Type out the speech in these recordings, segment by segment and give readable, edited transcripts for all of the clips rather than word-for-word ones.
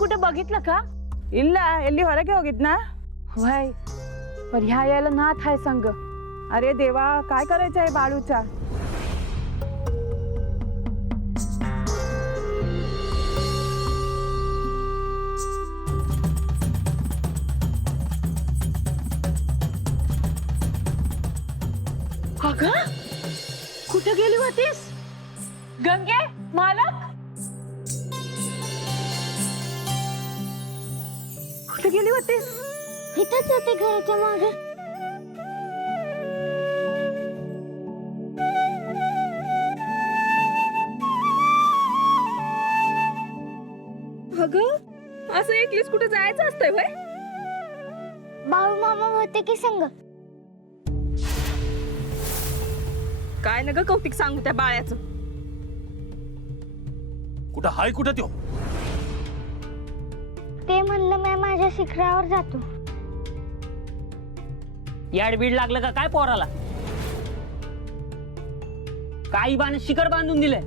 कुठे बघितलं का? ಇಲ್ಲ ಎಲ್ಲಿ ಹೊರಗೆ ಹೋಗಿದ್ನಾ? वय पण ह्या यायला नाथ आहे संग. अरे देवा, काय करायचं आहे बाळूचा? अगं कुठे गेली होतीस गंगे? मालक कुठे गेली होतीस? इथंच होते घराच्या मागे. अगं असं एकलीच कुठे जायचं असतंय वय? बाळू मामा होते की संग. काय न ग कौतिक सांगू त्या बाळ्याचं. कुठं हाय कुठं त्यो? ते म्हणलं मी माझ्या शिखरावर जातो. याड बीड लागलं का काय पोराला? काही बाण शिखर बांधून दिलंय.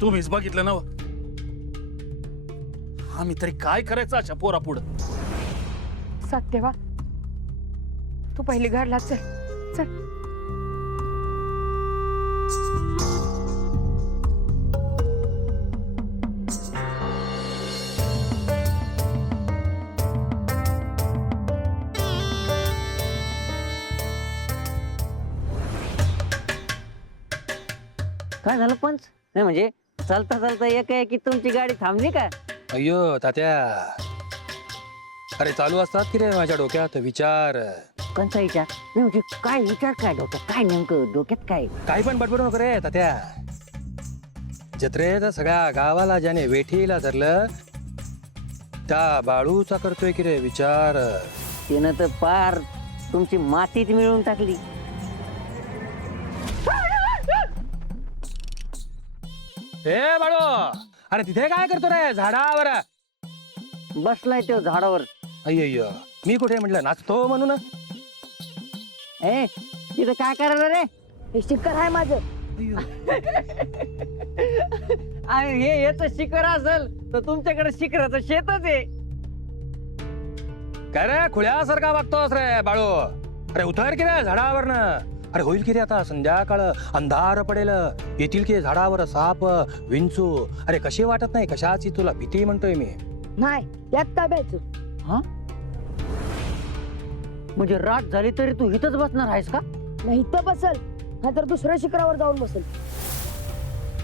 तुम्हीच बघितलं ना? आम्ही तरी काय करायचं अशा पोरा पुढं? सत्यवा तू पहिली घरला चल चल. काय झालं पंच? नाही म्हणजे चालता चालता एक तुमची गाडी थांबली का? अय्यो तात्या, अरे चालू असतात की रे माझ्या डोक्यात विचार. कोणचा विचार? नाही म्हणजे काय विचार, काय डोक्यात काय, नेमकं डोक्यात काय? काही पण बडबड नको रे तात्या. जत्रेत सगळ्या गावाला ज्याने वेठीला धरलं त्या बाळूचा करतोय की रे विचार. त्यानं तर पार तुमची मातीत मिळवून टाकली. हे बाळू, अरे तिथे काय करतो रे झाडावर? बसलाय तो झाडावर. अय्यो, मी कुठे म्हटलं नाचतो म्हणून? ए तिथं काय करायला रे? हे शिखर आहे माझं. आणि हे याच शिखर असेल तर तुमच्याकडे शिखराचं शेतच आहे. काय रे खुळ्यासारखा वागतोस रे बाळू? अरे उतर की रे झाडावरनं. अरे होईल की रे आता संध्याकाळ, अंधार पडेल, येतील की झाडावर साप विंचू. अरे कशी वाटत नाही कशाची तुला भीती म्हणतोय मी. नाही यात काय द्यायचं? हा म्हणजे रात झाली तरी तू इथंच बसणार आहेस का? नाही इथं बसल, नाहीतर दुसऱ्या शिखरावर जाऊन बसल.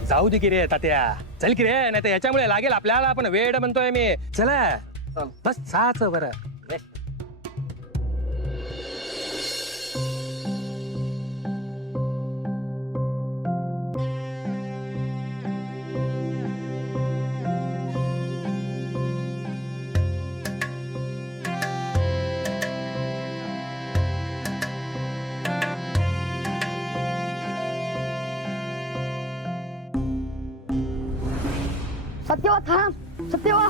जाऊ दे की रे तात्या, चल की रे, नाही तर याच्यामुळे लागेल आपल्याला. आपण वेड म्हणतोय मी. चला बस साच बरं. सत्यवा थांब, सत्यवा.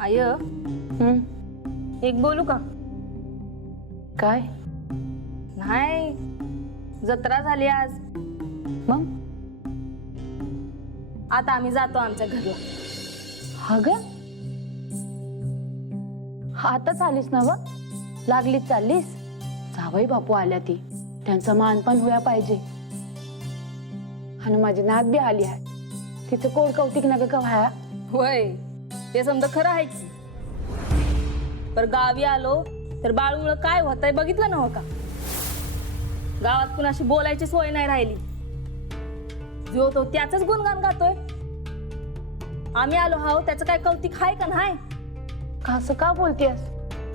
आय एक बोलू का? काय? नाही, जत्रा झाली आज. मग आता आम्ही जातो आमच्या घरला. हा ग आताच आलीस ना? व लागलीच चाललीस? जावई बापू आल्या ती, त्यांचा मानपान होया पाहिजे. आणि माझी नात बी आली आहे, तिचं कोण कौतिक नका का व्हाया? होय, ते समजा खरं आहे की. पर गावी आलो तर बाळूमुळं काय होतंय बघितलं ना हो का? गावात कुणाशी बोलायची सोय नाही राहिली. जो तो त्याच गुणगान गातोय. आम्ही आलो हाव त्याचं काय कौतिक आहे का नाही? असं का बोलतेस?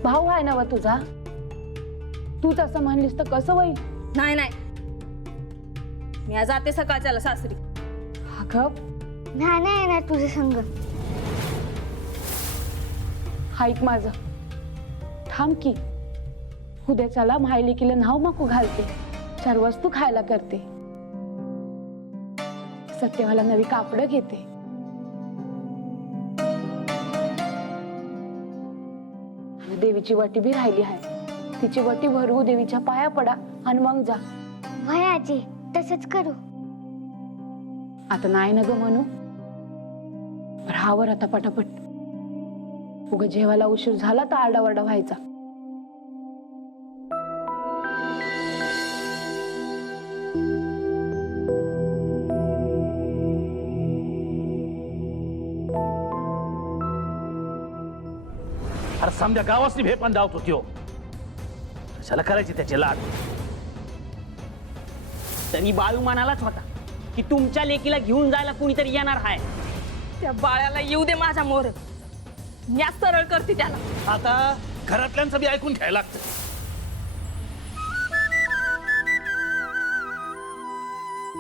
भाऊ आहे ना व तुझा? तूच असं म्हणलीस तर कसं होईल? नाही नाही, मी आज जाते सकाळच्याला सासरी. अगं नाही येणार तुझे संग. ऐक माझं, थांब की. उद्याच्याला मायलेकीला नाव माकू घालते, 4 वस्तू खायला करते, सत्यवाला नवी कापडं घेते. देवीची वटी बी राहिली आहे, तिची वटी भरवू, देवीच्या पाया पडा, आणि मग जा. वय आजी तसंच करू. आता नाही ना ग म्हणू. राहावर आता पटापट. उगा जेवायला उशीर झाला तर आरडावरडा व्हायचा. अरे समजा गावासनी भेपण धावत होती हो. कशाला करायची त्याचे लाड. तरी बाळू म्हणालाच होता की तुमच्या लेकीला घेऊन जायला कुणीतरी येणार आहे. त्या बाळ्याला येऊ दे माझ्या मोर. मी सरळ करते त्याला. आता घरातल्यांचं बी ऐकून घ्यायला लागतं.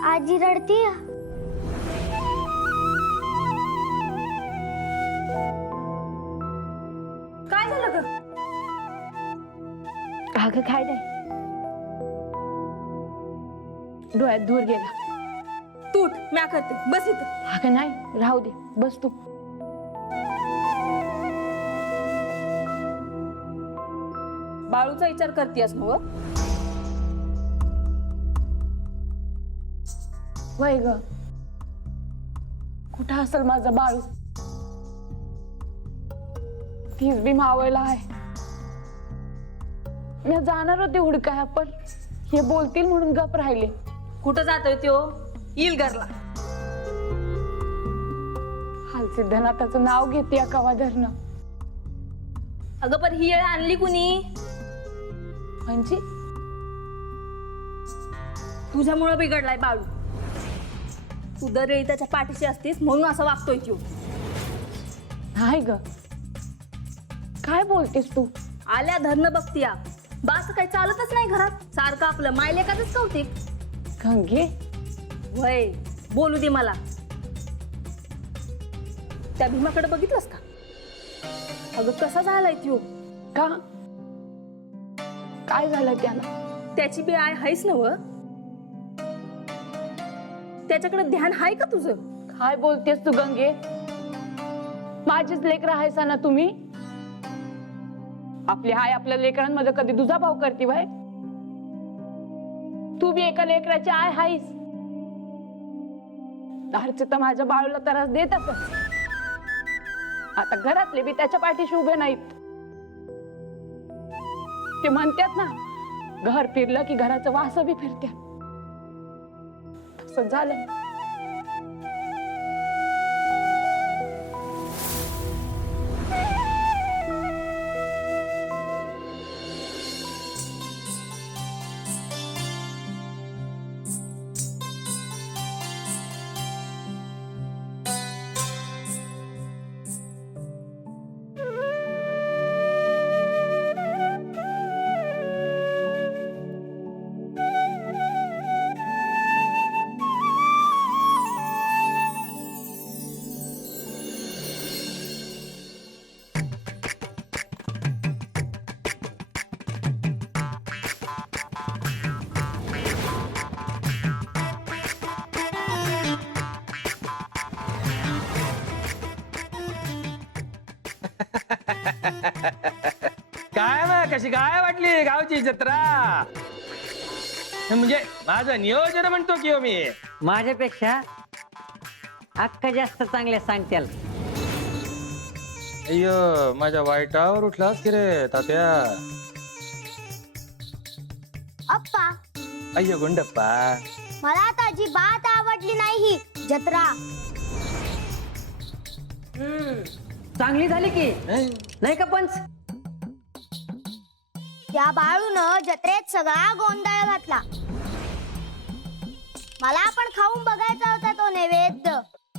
आजी रडतीय. काय झालं ग? अगं काय नाही, डोळ्यात धूर गेला. तूट म्या करते, बस इथं. अगं नाही, राहू दे, बस तू. बाळूचा विचार करतेस ना? वय ग, कुठं असेल माझा बाळू? तीच बी मावळला आहे. मी जाणार होते हुडकाय, पण हे बोलतील म्हणून गप राहिले. कुठं जातोय त्यो? येईल घरला. हालसिद्धनाथाचं नाव घेते या कवा धरणं. अगं पण ही येळ आणली कुणी? म्हणजे तुझ्यामुळं बिघडलाय बाळू. तू दरवेळी त्याच्या पाठीशी असतीस म्हणून असं वागतोय त्यो. नाही ग, काय बोलतेस तू? आल्या धरणं बघतीया. बास काही चालतच नाही घरात. सारखं आपलं मायलेकाचंच कौतिक. गंगे, वय बोलू दे मला. त्या भीमाकडे बघितलंस का? अगं कसा झालाय त्यो? का काय झालं त्याला? त्याची बी आय हायच नव? त्याच्याकडे ध्यान हाय का तुझं? काय बोलतेस तू गंगे? माझीच लेकर आहेसा ना तुम्ही? आपली हाय आपल्या लेकरांमध्ये कधी दुजा भाव करते बाय? तू बी एका लेकराची आय हायस. दारचे तर माझ्या बाळूला त्रास देतात. आता घरातले बी त्याच्या पाठीशी उभे नाहीत. ते म्हणतात ना, घर फिरलं की घराचं वास बी फिरत्या. तसं झालंय. काय मग कशी काय वाटली गावची जत्रा? म्हणजे माझं नियोजन म्हणतो की हो मी. माझ्यापेक्षा अक्का जास्त चांगल्या सांगत्याल. अय्यो, माझ्या वाईटावर उठलास की रे तात्या. अप्पा, अय्यो गुंडप्पा, मला आता अजिबात आवडली नाही ही जत्रा. चांगली झाली की नाही का पंच? त्या बाळूनं जत्रेत सगळा गोंधळ घातला. मला पण खाऊन बघायचा होता तो नैवेद्य.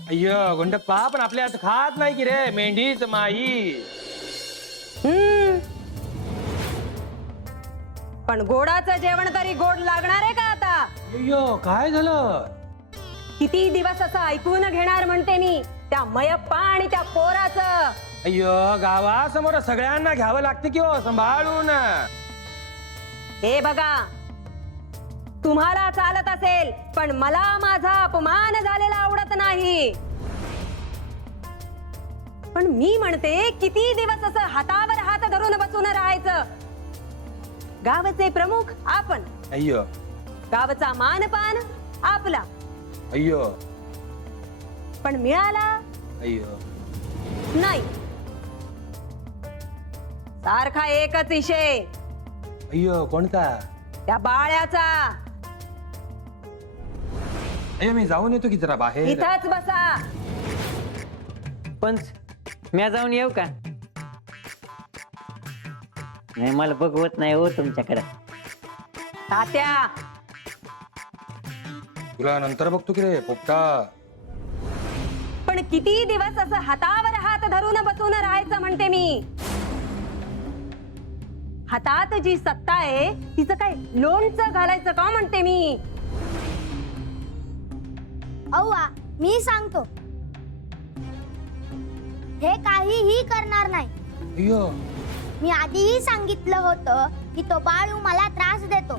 अय्यो गुंडप्पा, पण आपल्या हात खात नाही की रे मेंढीच माई. पण गोडाचं जेवण तरी गोड लागणार आहे का आता? अय्यो काय झालं? किती दिवस असं ऐकून घेणार म्हणते मी त्या मयप्पा आणि त्या पोराचं. अय्यो, गावासमोर सगळ्यांना घ्यावं लागते की हो सांभाळून. हे बघा, तुम्हाला चालत असेल, पण मला माझा अपमान झालेला आवडत नाही. पण मी म्हणते, किती दिवस असं हातावर हात धरून बसून राहायचं? गावाचे प्रमुख आपण, अय्यो गावाचा मानपान आपला, अय्यो पण मिळाला अय्यो नाही. सारखा एकच विषय, अय्यो कोणता? त्या बाळ्याचा. अय्यो मी जाऊन येतो की जरा बाहेर. इथंच बसा. पंच म्या जाऊन येऊ का? नाही मला बघवत नाही हो तुमच्याकडे. तात्या, तुला नंतर बघतो की रे पोपटा. पण किती दिवस असं हातावर हात धरून बसून राहायचं म्हणते मी. हातात जी सत्ता आहे तिचं काय लोणचं घालायचं का म्हणते मी. अव्वा मी सांगतो, हे काहीही करणार नाही. अय्यो मी आधीही सांगितलं होतं की तो बाळू मला त्रास देतो,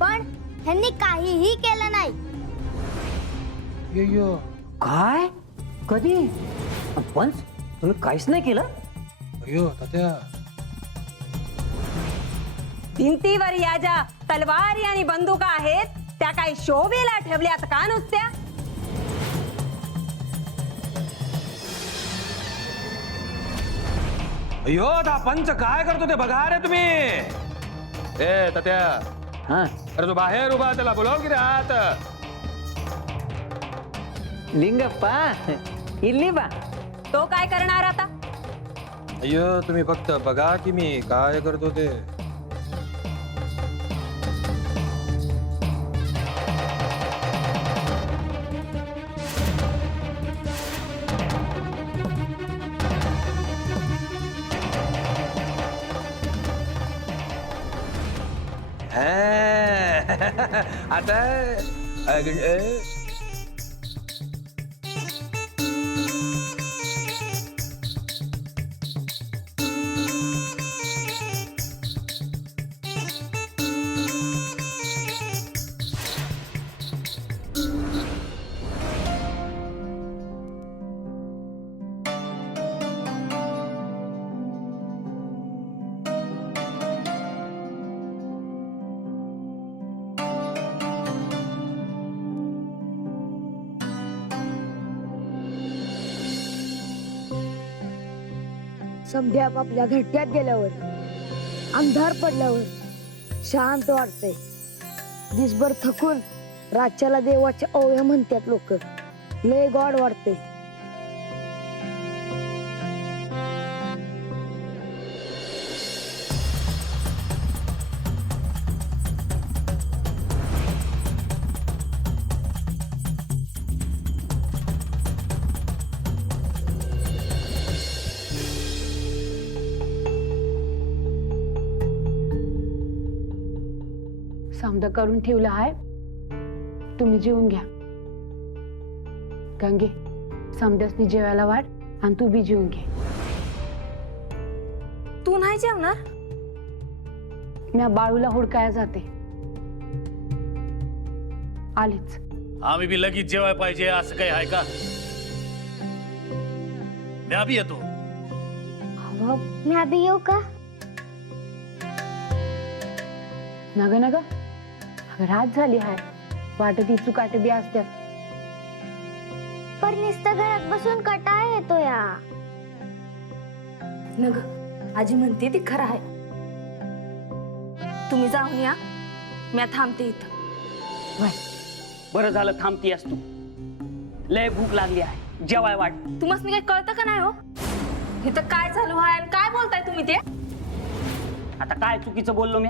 पण ह्यांनी काहीही केलं नाही. अय्यो काय? कधी? पंच तुम्ही काहीच नाही केलं? अय्यो तात्या. भिंतीवर या ज्या तलवारी आणि बंदुका आहेत त्या काय शोभेला ठेवल्यात का नुसत्या? अय्यो आता पंच काय करतो ते बघा रे तुम्ही. ए तात्या, हा अरे तू बाहेर उभा, त्याला बोलाव की रे आत. लिंगप्पा इल्ली बा. तो काय करणार आता? अय्यो तुम्ही फक्त बघा की मी काय करतो ते. आता समध्या आपल्या घरट्यात गेल्यावर, अंधार पडल्यावर शांत वाटते. दिसभर थकून रातच्याला देवाच्या ओव्या म्हणतात लोक. लय गॉड वाटते. समजा करून ठेवलं आहे, तुम्ही जेवून घ्या. गंगे, समद्यासनी जेवायला वाढ आणि तू बी जेवून घे. तू नाही जेवणार? मी बाळूला हुडकाया जाते. आलीच. आम्ही बी लगेच जेवाय पाहिजे असं काही आहे का? मी बी येतो. मी आधी येऊ का? नग नग, रात झाली आहे. वाटत इचू काटे बी असत्यात. पण नुसतं घरात बसून कंटाळा येतो या. नग आजी म्हणते ती खरं आहे. तुम्ही जाऊन या, मी थांबते इथं. बरं झालं थांबतीयस तू. लय भूक लागली आहे, जेवाय वाट. तुम्हाला काही कळतं का नाही हो? इथं काय चालू आहे आणि काय बोलताय तुम्ही ते? आता काय चुकीचं बोललो मी?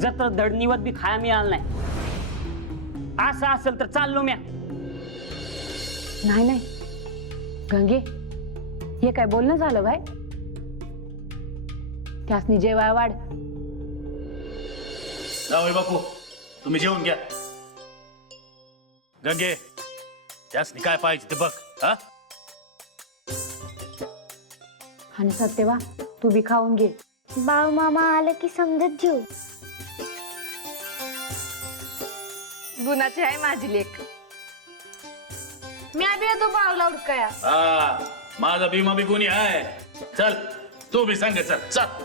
जर तर दडणीवत बी खाया मिळालं नाही असं असेल तर चाललो म्या. नाही नाही गंगे, हे काय बोलणं झालं बाय? त्यासनी जेवाय वाढ. जावई बापू, तुम्ही जेवून घ्या. गंगे, त्यासनी काय पाहिजे ते बघ. हा, आणि सत्यवा, तू बी खाऊन घे. बाळू मामा आलं की समजत जेऊ. गुणाची आहे माझी लेक. मी आधी येतो बाळूला उडकाया. माझा भीमा बी गुन्हे आहे. चल तू बी सांग. चल चल.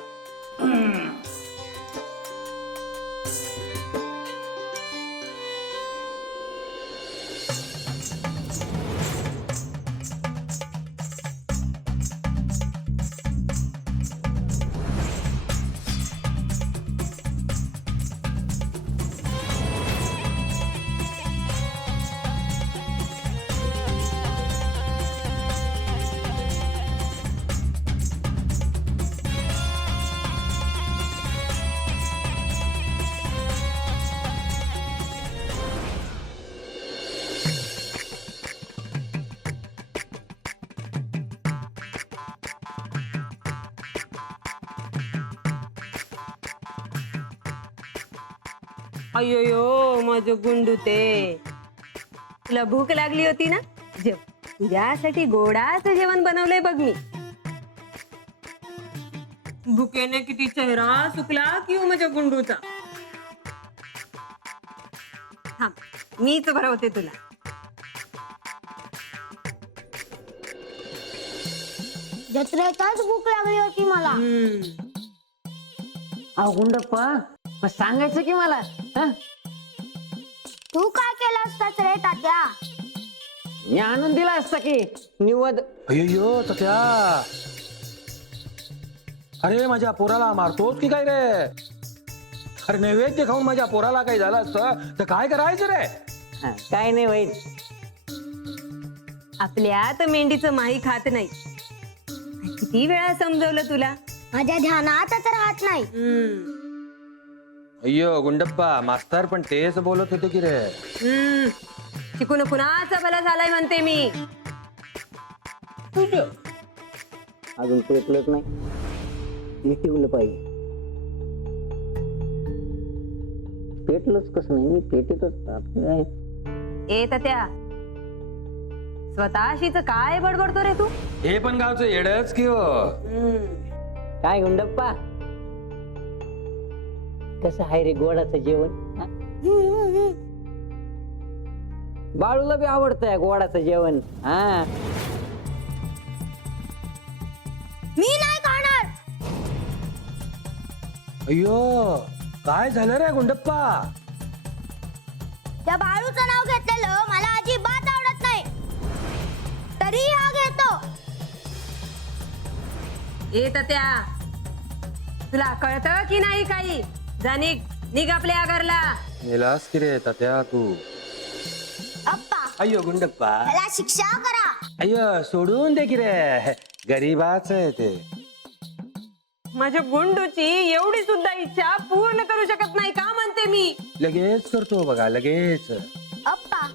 अयोयो माझं गुंडू ते तुला भूक लागली होती ना जेव तुझ्यासाठी गोडाचं जेवण बनवलंय बघ मी भुकेने किती चेहरा सुकला की हो माझ्या गुंडूचा थांब मीच भरवते तुला जत्रेतच भूक लागली होती मला. अहो गुंडप्पा मग सांगायचं की मला हं? तू काय केलं असताच रे तात्या? मी आणून दिला असता की निवद. अय्यो तत्या अरे माझ्या पोराला मारतोच की काय रे अरे नैवेद्य खाऊन माझ्या पोराला काही झालं असतं तर काय करायचं रे हं, काय नाही होईल. आपल्यात मेंढीचं माही खात नाही किती वेळा समजवलं तुला माझ्या ध्यानातच राहत नाही. अय्यो गुंडप्पा मास्तर पण तेच बोलत होते की रे शिकून कुणाचा भला झालाय म्हणते मी अजून पेटलंच नाही हे ठेवलं पाहिजे. पेटलंच कसं नाही मी पेटीतच राहतो. ए त्या स्वतःशीच काय बडबडतो रे तू हे पण गावचं येडच की हो काय गुंडप्पा कसं आहे रे गोडाचं जेवण हं? बाळूला बी आवडतंय गोडाचं जेवण. हा मी नाही खाणार. अय्यो काय झालं रे गुंडप्पा त्या बाळूचं नाव घेतलेलं मला अजिबात आवडत नाही. तरी हा घेतो. ए त्या तुला कळतं की नाही काही जा निघ आपल्या घरला मेलास की रे तात्या तू अप्पा अय्यो गुंडप्पा त्याला शिक्षा करा. अय्यो सोडून दे की रे गरीबाच आहे ते माझ्या गुंडूची एवढी सुद्धा इच्छा पूर्ण करू शकत नाही का म्हणते मी लगेच करतो बघा लगेच. अप्पा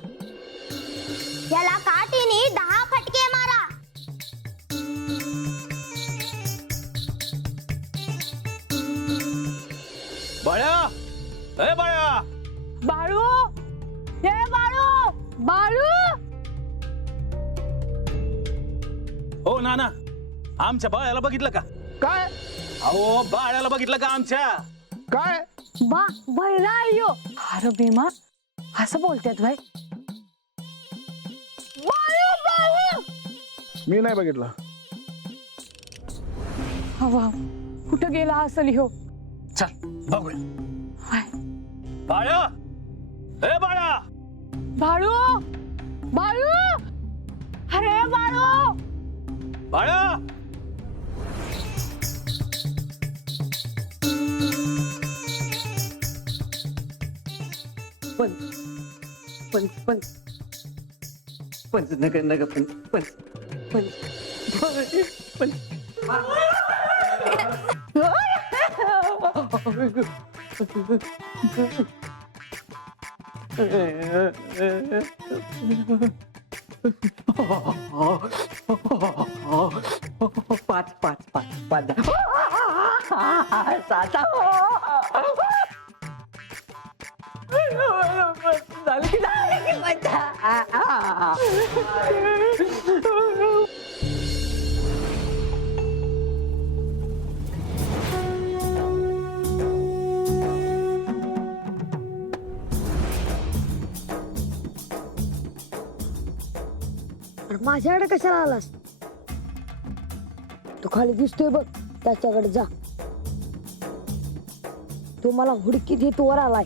याला काठीने 10 फटके मारा. बाळ्या ए बाळ्या बाळू हे बाळू बाळू हो नाना आमच्या बाळ्याला बघितलं का? काय अहो बाळ्याला बघितलं का आमच्या? काय बैला अय्यो अरे भीमा असं बोलतात भाई. बाळू बाळू मी नाही बघितलं. हवा कुठं गेला असेल ह्यो. चल बघूया. हाय. बाळ्या ए बाळ्या बाळू बाळू अरे बाळू बाळ्या पंच नका पंच पाच पाच पाच पाच साता झालं की मजा. माझ्याकडे कशाला आलास? तू खाली दिसतोय बघ त्याच्याकडे जा. तो मला हुडकीत वर आलाय